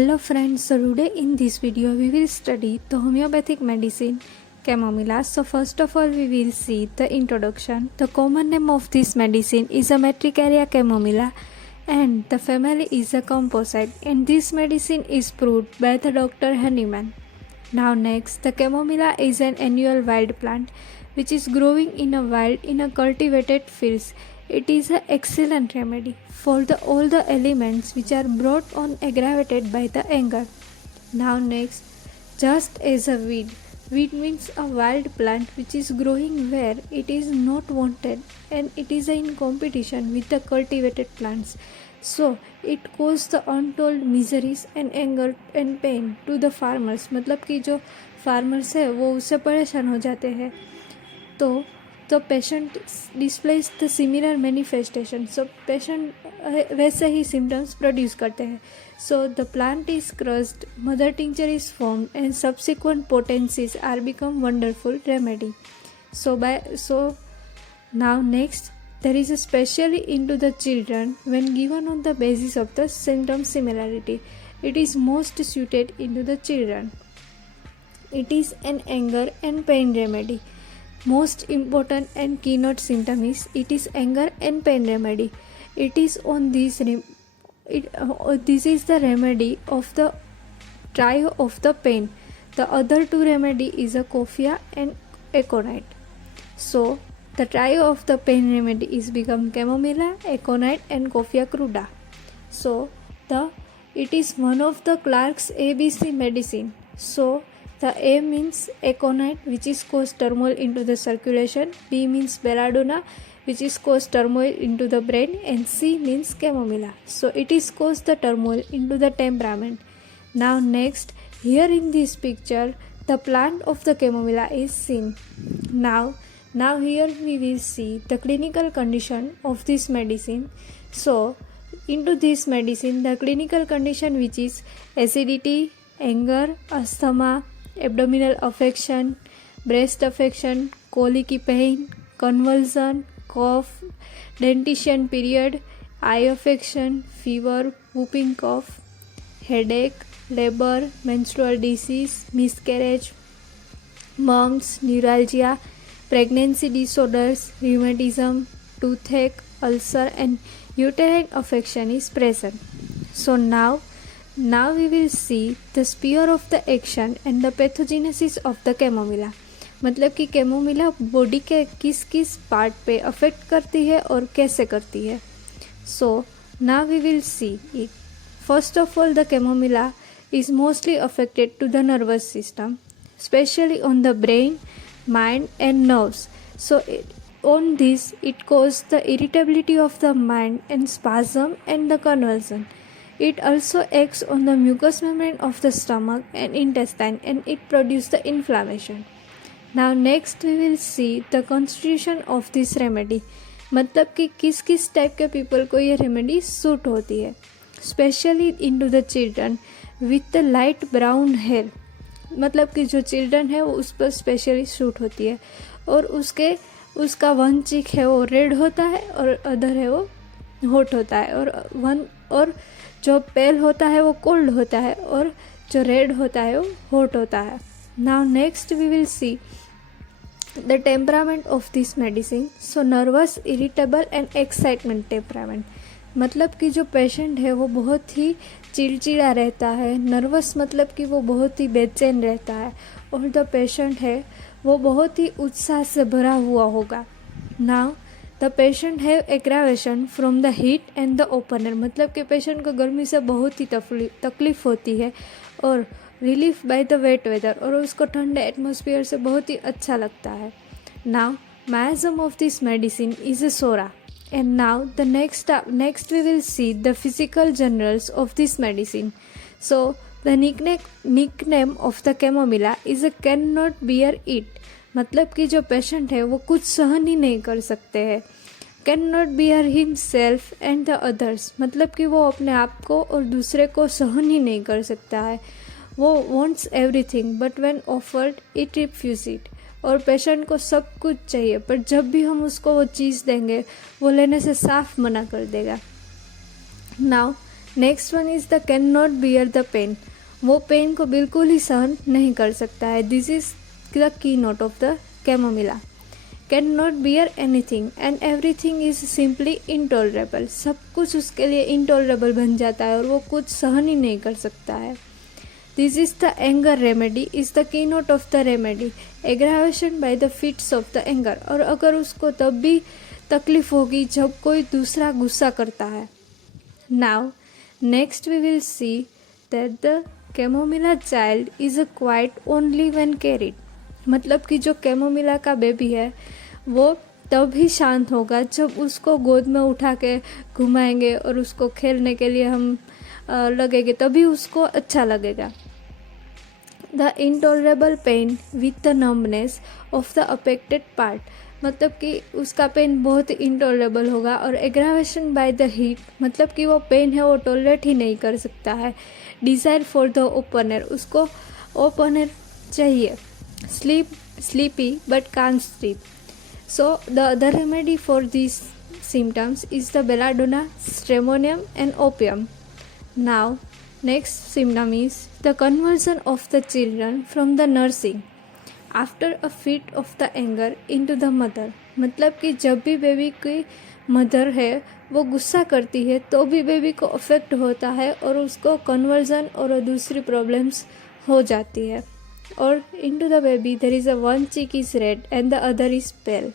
Hello friends, so today in this video we will study the homeopathic medicine chamomilla. So first of all we will see the introduction. The common name of this medicine is a Matricaria chamomilla and the family is a composite, and this medicine is brewed by the Dr. Hahnemann. Now next, the chamomilla is an annual wild plant which is growing in a wild in a cultivated fields. It is an excellent remedy for all the elements which are brought on aggravated by the anger. Now next, just as a weed. Weed means a wild plant which is growing where it is not wanted and it is in competition with the cultivated plants. So it causes the untold miseries and anger and pain to the farmers. मतलब कि जो farmers है वो उससे परेशान हो जाते हैं. तो the patient displays the similar manifestation. So patient वैसे ही symptoms produce करते हैं. So the plant is crushed, mother tincture is formed, and subsequent potencies are become wonderful remedy. So now next, there is especially into the children when given on the basis of the symptom similarity. It is most suited into the children. It is an anger and pain remedy. Most important and keynote symptom is it is anger and pain remedy. It is on this this is the remedy of the trio of the pain. The other two remedy is a COFFEA and ACONITE. So the trio of the pain remedy is become CHAMOMILLA, ACONITE and COFFEA cruda. So it is one of the Clark's ABC medicine. So the A means aconite, which is cause turmoil into the circulation. B means belladonna, which is cause turmoil into the brain, and C means chamomilla. So it is cause the turmoil into the temperament. Now next, here in this picture, the plant of the chamomilla is seen. Now here we will see the clinical condition of this medicine. So into this medicine, the clinical condition which is acidity, anger, asthma, abdominal affection, breast affection, colicky pain, convulsion, cough, dentition period, eye affection, fever, whooping cough, headache, labor, menstrual disease, miscarriage, mumps, neuralgia, pregnancy disorders, rheumatism, toothache, ulcer, and uterine affection is present. So now we will see the sphere of the action and the pathogenesis of the chamomilla. मतलब कि chamomilla body के किस किस part पे affect करती है और कैसे करती है. So now we will see it. First of all, the chamomilla is mostly affected to the nervous system, especially on the brain, mind and nerves. So on this it causes the irritability of the mind and spasm and the convulsion. It also acts on the mucous membrane of the stomach and intestine, and it produces the inflammation. Now next we will see the constitution of this remedy. मतलब कि किस किस type के people को ये remedy suit होती है. Specially into the children with the light brown hair. मतलब कि जो चिल्ड्रन है वो उस पर स्पेशली सूट होती है, और उसका वन चीक है वो रेड होता है और अदर है वो हॉट होता है, और जो पेल होता है वो कोल्ड होता है और जो रेड होता है वो हॉट होता है. Now next we will see the temperament of this medicine. So nervous, irritable and excitement temperament. मतलब कि जो पेशेंट है वो बहुत ही चिड़चिड़ा रहता है. नर्वस मतलब कि वो बहुत ही बेचैन रहता है, और द पेशेंट है वो बहुत ही उत्साह से भरा हुआ होगा. Now the patient have aggravation from the heat and the opener. मतलब कि पेशेंट को गर्मी से बहुत ही तकलीफ होती है, और relief by the wet weather, और उसको ठंडे एटमॉस्फेयर से बहुत ही अच्छा लगता है. Now mechanism of this medicine is a sora. And now the next we will see the physical generals of this medicine. So the nickname of the chamomilla is a cannot bear it. मतलब कि जो patient है वो कुछ सहन ही नहीं कर सकते हैं. Can not beer himself and the others. मतलब कि वो अपने आप को और दूसरे को सहन ही नहीं कर सकता है. वो wants everything but when offered it refuse it. और पेशेंट को सब कुछ चाहिए, पर जब भी हम उसको वो चीज़ देंगे वो लेने से साफ मना कर देगा. Now next one is the can not bear the pain, वो पेन को बिल्कुल ही सहन नहीं कर सकता है। This is the key note of the chamomilla. Can not bear anything and everything is simply intolerable, सब कुछ उसके लिए इंटॉलरेबल बन जाता है और वो कुछ सहन ही नहीं कर सकता है। This is the anger remedy is the key note of the remedy, aggravation by the fits of the anger, और अगर उसको तब भी तकलीफ होगी जब कोई दूसरा गुस्सा करता है। Now next we will see that the chamomilla child is a quiet only when carried, मतलब कि जो कैमोमिला का बेबी है वो तब ही शांत होगा जब उसको गोद में उठा के घुमाएंगे और उसको खेलने के लिए हम लगेंगे, तभी उसको अच्छा लगेगा। The intolerable pain with the numbness of the affected part, मतलब कि उसका पेन बहुत इंटॉलरेबल होगा, और एग्रावेशन बाय द हीट, मतलब कि वो पेन है वो टॉलरेट ही नहीं कर सकता है। डिज़ायर फॉर द ओपनर, उसको ओपनर चाहिए। Sleepy but can't sleep, so the other remedy for this symptoms is the belladonna, stramonium and opium. Now next symptom is the conversion of the children from the nursing after a fit of the anger into the mother, मतलब कि जब भी baby की mother है वो गुस्सा करती है तो भी बेबी को अफेक्ट होता है और उसको कन्वर्जन और दूसरी प्रॉब्लम्स हो जाती है। और into the baby there is a one cheek is red and the other is pale,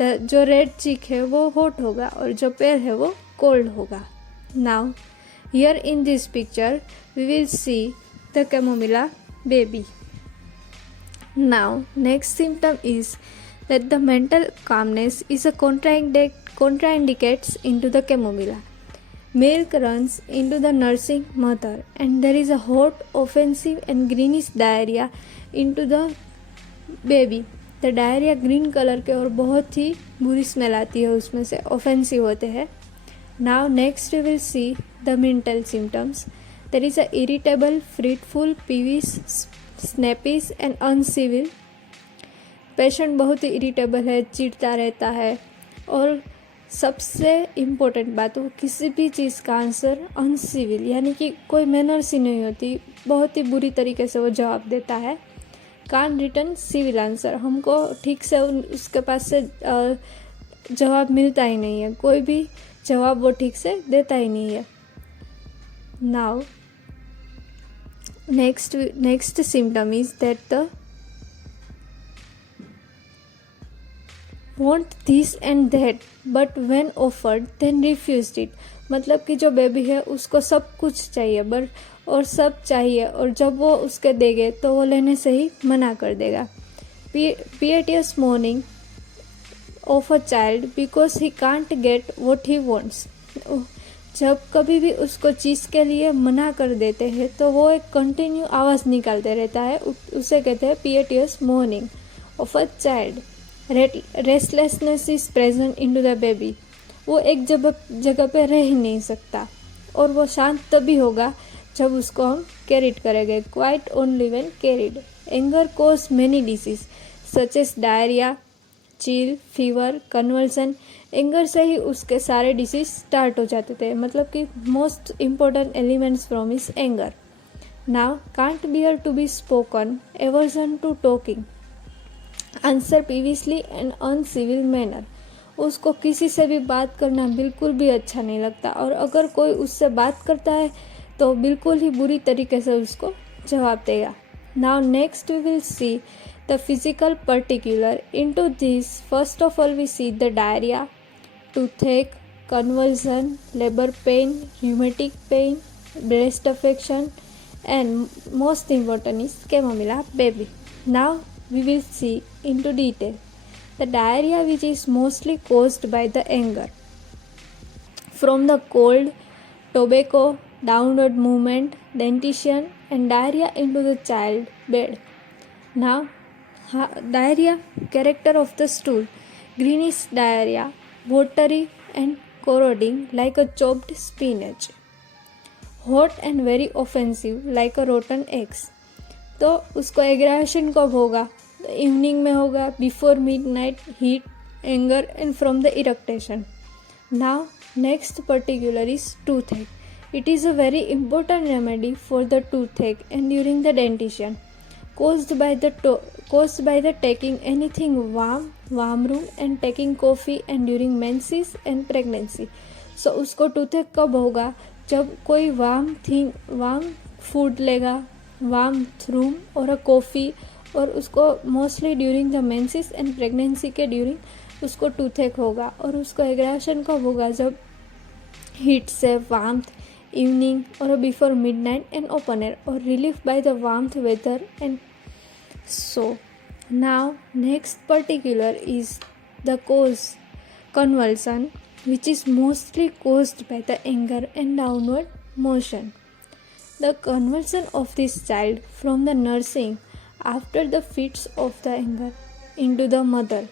जो रेड चीक है वो हॉट होगा और जो पेल है वो कोल्ड होगा। Now here in this picture we will see the chamomilla baby. Now, next symptom is that the mental calmness is a contraindicates into the chamomilla. Milk runs into the nursing mother and there is a hot, offensive and greenish diarrhea into the baby. The diarrhea green colour के और बहुत ही बुरी smell आती है उसमें से, offensive होते हैं. Now next we will see the mental symptoms. There is a irritable, fretful, peevish, snappish and uncivil. Patient बहुत ही इरिटेबल है, चिढ़ता रहता है, और सबसे इम्पोर्टेंट बात वो किसी भी चीज़ का आंसर अनसिविल, यानी कि कोई मैनर्स ही नहीं होती, बहुत ही बुरी तरीके से वो जवाब देता है. कान रिटर्न सिविल आंसर, हमको ठीक से उसके पास से जवाब मिलता ही नहीं है, कोई भी जवाब वो ठीक से देता ही नहीं है. Now next symptom is that the want this and that but when offered then refused it, मतलब कि जो बेबी है उसको सब कुछ चाहिए बट और सब चाहिए, और जब वो उसके देंगे तो वो लेने से ही मना कर देगा. piteous mourning of a child because he can't get what he wants. जब कभी भी उसको चीज़ के लिए मना कर देते हैं तो वो एक कंटिन्यू आवाज़ निकालते रहता है, उसे कहते हैं piteous moaning of a child. Restlessness is present into the baby, वो एक जगह पे रह ही नहीं सकता, और वो शांत तभी होगा जब उसको हम कैरिड करेंगे. Quiet only when carried. Anger cause many disease such as diarrhoea, chill, fever, conversion. Anger से ही उसके सारे डिसीज स्टार्ट हो जाते थे, मतलब कि most important elements from is anger. Now can't bear to be spoken, aversion to talking, answer peevishly and uncivil manner. उसको किसी से भी बात करना बिल्कुल भी अच्छा नहीं लगता, और अगर कोई उससे बात करता है तो बिल्कुल ही बुरी तरीके से उसको जवाब देगा. Now next we will see the physical particular. Into this, first of all we see the diarrhea, toothache, convulsion, labor pain, rheumatic pain, breast affection, and most important is chamomilla baby. Now we will see into detail the diarrhea, which is mostly caused by the anger from the cold, tobacco, downward movement, dentition, and diarrhea into the child bed. Now diarrhea, character of the stool, greenish diarrhea, watery and corroding like a chopped spinach, hot and very offensive like a rotten eggs. तो उसको aggravation कब होगा? तो evening में होगा, before midnight, heat, anger and from the irritation. Now next particular is toothache. It is a very important remedy for the toothache and during the dentition, caused by the taking anything warm room and taking coffee and during menses and pregnancy. So उसको toothache कब होगा? जब कोई warm food लेगा, warm room और a coffee, और उसको mostly during the menses and pregnancy के ड्यूरिंग उसको टूथेक होगा. और उसको एग्रेशन कब होगा? जब हीट से वार्मथ इवनिंग और before midnight and open air और relief by the warmth weather. And so now next particular is the cause convulsion, which is mostly caused by the anger and downward motion. The convulsion of this child from the nursing after the fits of the anger into the mother,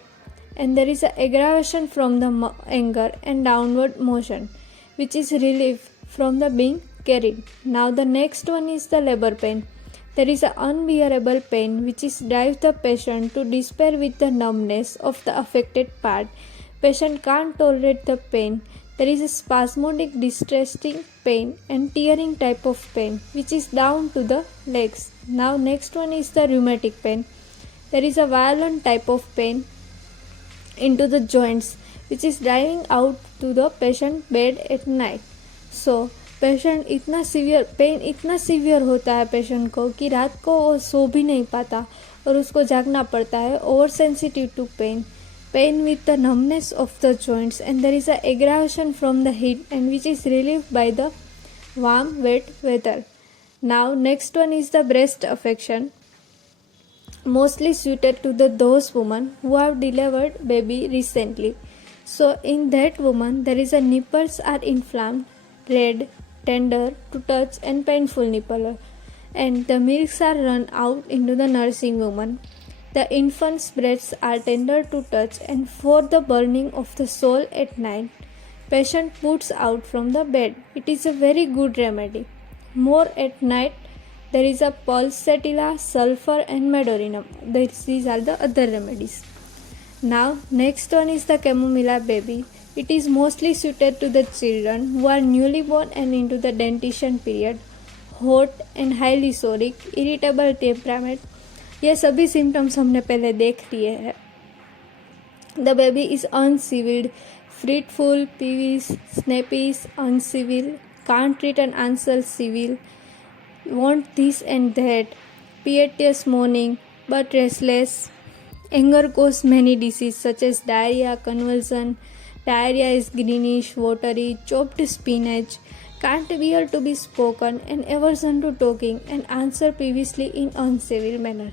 and there is an aggravation from the anger and downward motion, which is relief from the being carried. Now the next one is the labor pain. There is an unbearable pain which is drives the patient to despair with the numbness of the affected part. Patient can't tolerate the pain. There is a spasmodic distressing pain and tearing type of pain which is down to the legs. Now next one is the rheumatic pain. There is a violent type of pain into the joints which is driving out to the patient bed at night. So patient इतना severe होता है patient को कि रात को वो सो भी नहीं पाता और उसको जागना पड़ता है. Over sensitive to pain with the numbness of the joints, and there is a aggravation from the heat and which is relieve by the warm wet weather. Now next one is the breast affection, mostly suited to those women who have delivered baby recently. So in that woman there is a nipples are inflamed, red, tender to touch and painful nipple, and the milks are run out into the nursing woman. The infant's breasts are tender to touch and for the burning of the soul at night, patient puts out from the bed. It is a very good remedy. More at night there is a pulsatilla, sulfur and medorinum. These are the other remedies. Now next one is the chamomilla baby. It is mostly suited to the children who are newly born and into the dentition period, hot and highly soric, irritable temperament. ये सभी symptoms हमने पहले देख लिए हैं. The baby is uncivil, fretful, peevish, snappish, uncivil, can't return answer civil, want this and that, piteous mourning, but restless. Anger causes many diseases such as diarrhea, convulsion. Diarrhea is greenish, watery, chopped spinach, can't bear to be spoken, and aversion to talking, and answer peevishly in uncivil manner.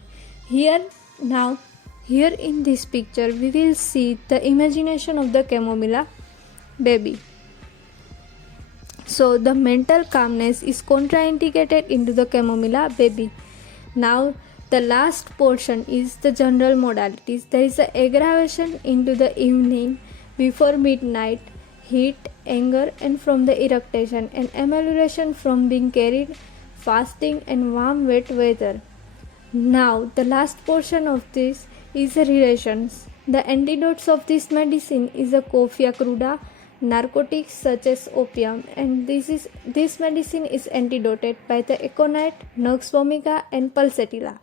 Here in this picture, we will see the imagination of the chamomilla baby. So the mental calmness is contraindicated into the chamomilla baby. Now the last portion is the general modalities. There is an aggravation into the evening, before midnight, heat, anger and from the eructation, and amelioration from being carried, fasting and warm wet weather. Now the last portion of this is the relations. The antidotes of this medicine is a COFFEA cruda, narcotics such as opium, and this medicine is antidoted by the ACONITE, nux vomica and pulsatilla.